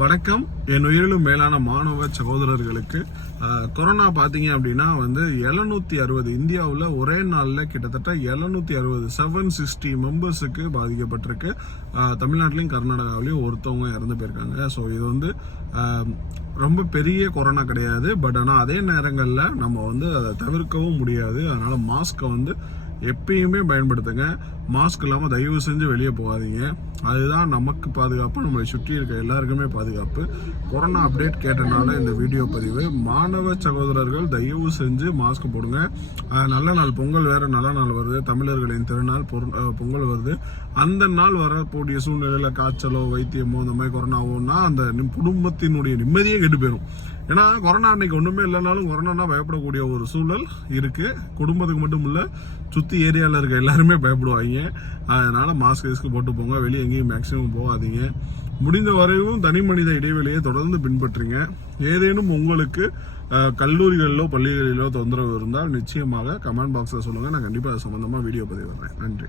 வணக்கம். என் உயிரிலும் மேலான மாணவ சகோதரர்களுக்கு கொரோனா பார்த்தீங்க அப்படின்னா வந்து எழுநூத்தி அறுபது. இந்தியாவில் ஒரே நாளில் கிட்டத்தட்ட எழுநூத்தி அறுபது செவன் சிக்ஸ்டி மெம்பர்ஸுக்கு பாதிக்கப்பட்டிருக்கு. தமிழ்நாட்டிலையும் கர்நாடகாவிலையும் ஒருத்தவங்க இறந்து போயிருக்காங்க. ஸோ இது வந்து ரொம்ப பெரிய கொரோனா கிடையாது. பட் ஆனால் அதே நேரங்களில் நம்ம வந்து அதை தவிர்க்கவும் முடியாது. அதனால் மாஸ்க்கை வந்து எப்பயுமே பயன்படுத்துங்க. மாஸ்க் இல்லாமல் தயவு செஞ்சு வெளியே போகாதீங்க. அதுதான் நமக்கு பாதுகாப்பு நம்மளை சுற்றி இருக்க எல்லாருக்குமே பாதுகாப்பு. கொரோனா அப்டேட் கேட்டனால இந்த வீடியோ பதிவு. மாணவ சகோதரர்கள் தயவு செஞ்சு மாஸ்க் போடுங்க. நல்ல நாள் பொங்கல் வேற நல்ல நாள் வருது. தமிழர்களின் திருநாள் பொங்கல் வருது. அந்த நாள் வரக்கூடிய சூழ்நிலையில் காய்ச்சலோ வைத்தியமோ இந்த மாதிரி கொரோனாவோன்னா அந்த குடும்பத்தினுடைய நிம்மதியே கெட்டு போயிடும் ஏன்னா கொரோனா அன்னைக்கு ஒண்ணுமே இல்லைனாலும் கொரோனானா பயப்படக்கூடிய ஒரு சூழல் இருக்கு. குடும்பத்துக்கு மட்டும் இல்ல சுத்தி ஏரியால இருக்க எல்லாருமே பயப்படுவாங்க. அதனால மாஸ்க் கிஸ்க் போட்டு போங்க. வெளியே எங்கேயும் மேக்சிமம் போகாதீங்க. முடிந்த வரையும் தனி மனித இடைவெளியை தொடர்ந்து பின்பற்றுங்க. ஏதேனும் உங்களுக்கு கல்லூரிகளிலோ பள்ளிகளிலோ தொந்தரவு இருந்தால் நிச்சயமாக கமெண்ட் பாக்ஸில் சொல்லுங்கள் நான் கண்டிப்பாக அது சம்மந்தமாக வீடியோ பதிவு வர்றேன் நன்றி.